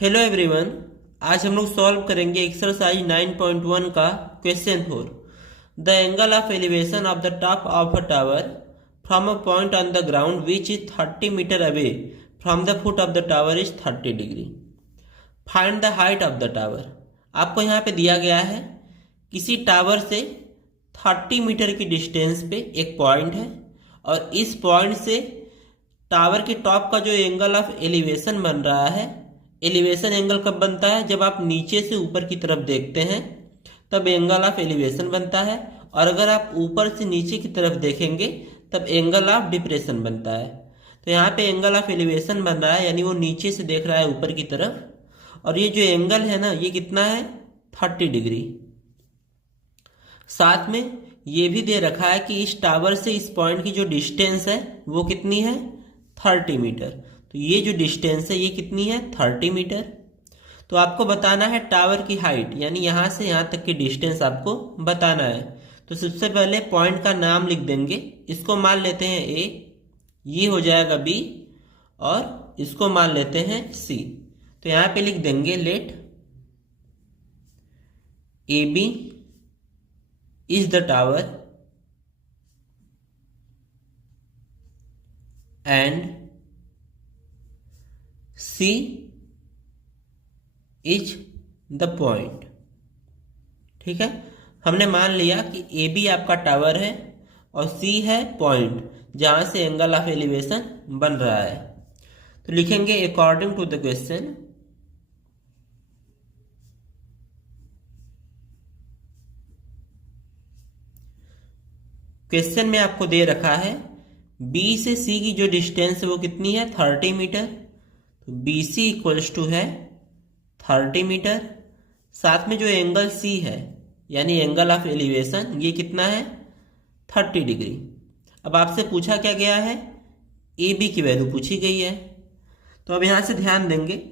Hello everyone. आज हम लोग सॉल्व करेंगे एक्सरसाइज 9.1 का question 4। The angle of elevation of the top of a tower from a point on the ground which is 30 metre away from the foot of the tower is 30 degree. Find the height of the tower. आपको यहाँ पे दिया गया है किसी tower से 30 metre की distance पे एक पॉइंट है और इस पॉइंट से टावर के टॉप का जो एंगल ऑफ एलिवेशन बन रहा है, एलिवेशन एंगल कब बनता है? जब आप नीचे से ऊपर की तरफ देखते हैं तब एंगल ऑफ एलिवेशन बनता है, और अगर आप ऊपर से नीचे की तरफ देखेंगे तब एंगल ऑफ डिप्रेशन बनता है। तो यहाँ पे एंगल ऑफ एलिवेशन बन रहा है, यानी वो नीचे से देख रहा है ऊपर की तरफ, और ये जो एंगल है ना, ये कितना है? 30 डिग्री। साथ में ये भी दे रखा है कि इस टावर से इस पॉइंट की जो डिस्टेंस है वो कितनी है? 30 मीटर। तो ये जो डिस्टेंस है ये कितनी है? 30 मीटर। तो आपको बताना है टावर की हाइट, यानी यहाँ से यहाँ तक की डिस्टेंस आपको बताना है। तो सबसे पहले पॉइंट का नाम लिख देंगे। इसको मान लेते हैं ए, ये हो जाएगा बी, और इसको मान लेते हैं सी। तो यहाँ पे लिख देंगे let A B is the tower and C is the point. ठीक है, हमने मान लिया कि ए बी आपका टावर है और C है पॉइंट जहां से एंगल ऑफ एलिवेशन बन रहा है। तो लिखेंगे according to the question, question में आपको दे रखा है B से C की जो डिस्टेंस है वो कितनी है? 30 मीटर। तो बी सी इक्वल्स टू है 30 मीटर। साथ में जो एंगल सी है यानी एंगल ऑफ एलिवेशन, ये कितना है? 30 डिग्री। अब आपसे पूछा क्या गया है? ए बी की वैल्यू पूछी गई है। तो अब यहां से ध्यान देंगे,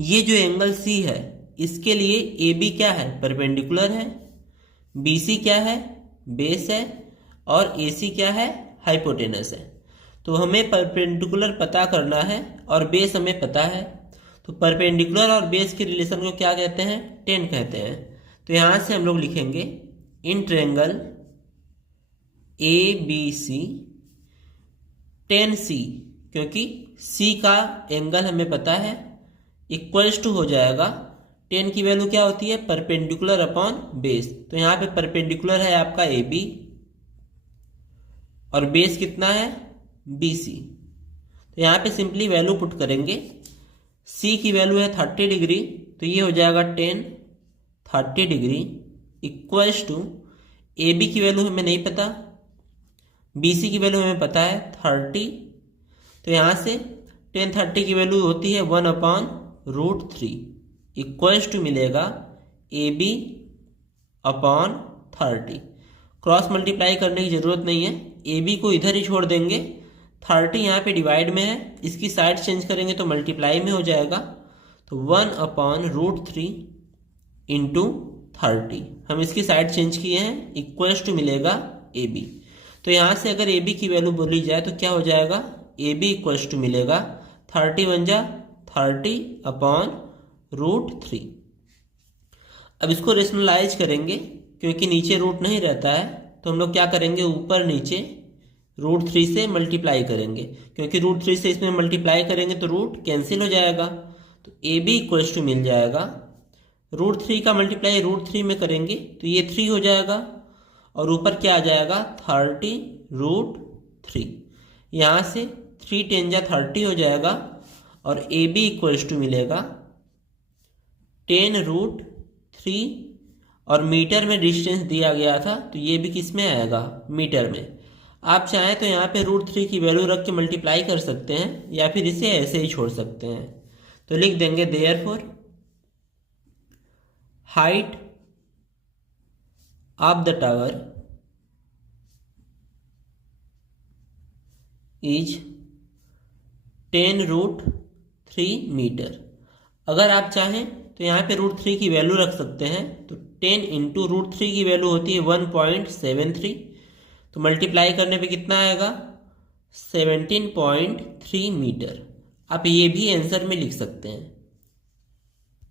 ये जो एंगल सी है इसके लिए ए बी क्या है? परपेंडिकुलर है। बी सी क्या है? बेस है। और ए सी क्या है? हाइपोटेनस है। तो हमें परपेंडिकुलर पता करना है और बेस हमें पता है। तो परपेंडिकुलर और बेस के रिलेशन को क्या कहते हैं? टेन कहते हैं। तो यहां से हम लोग लिखेंगे in triangle A B C ten C, क्योंकि सी का एंगल हमें पता है, इक्वल्स टू हो जाएगा टेन की वैल्यू क्या होती है? Perpendicular upon base. तो यहाँ पे परपेंडिकुलर है आपका ए बी और बेस कितना है? B C. तो यहाँ पे सिंपली वैल्यू पुट करेंगे। सी की वैल्यू है 30 डिग्री, तो ये हो जाएगा 10 30 degree equals to A B की वैल्यू हमें नहीं पता, बी सी की वैल्यू हमें पता है 30। तो यहाँ से 10 30 की वैल्यू होती है 1/√3 इक्वल्स टू मिलेगा A B upon 30। Cross multiply करने की जरूरत नहीं है, ए बी को इधर ही छोड़ देंगे। 30 यहाँ पे डिवाइड में है, इसकी साइड चेंज करेंगे तो मल्टीप्लाई में हो जाएगा। तो 1/√3 इंटू 30, हम इसकी साइड चेंज किए हैं, इक्वल्स टू मिलेगा ए बी। तो यहाँ से अगर ए बी की वैल्यू बोली जाए तो क्या हो जाएगा? ए बी इक्वल्स टू मिलेगा 30 बन जा 30/√3। अब इसको रेशनलाइज करेंगे, क्योंकि नीचे रूट नहीं रहता है तो हम लोग क्या करेंगे? ऊपर नीचे √3 से मल्टीप्लाई करेंगे, क्योंकि √3 से इसमें मल्टीप्लाई करेंगे तो रूट कैंसिल हो जाएगा। तो ए बी इक्वल्स टू मिल जाएगा, √3 का मल्टीप्लाई √3 में करेंगे तो ये 3 हो जाएगा, और ऊपर क्या आ जाएगा? 30√3। यहाँ से 3 10 जा 30 हो जाएगा, और ए बी इक्वल्स टू मिलेगा 10√3, और मीटर में डिस्टेंस दिया गया था तो ये भी किस में आएगा? मीटर में। आप चाहें तो यहाँ पे √3 की वैल्यू रख के मल्टीप्लाई कर सकते हैं, या फिर इसे ऐसे ही छोड़ सकते हैं। तो लिख देंगे therefore height of the tower is 10√3 metre. अगर आप चाहें तो यहाँ पे √3 की वैल्यू रख सकते हैं। तो 10 इंटू √3 की वैल्यू होती है 1.73, तो मल्टीप्लाई करने पे कितना आएगा? 17.3 मीटर। आप ये भी आंसर में लिख सकते हैं।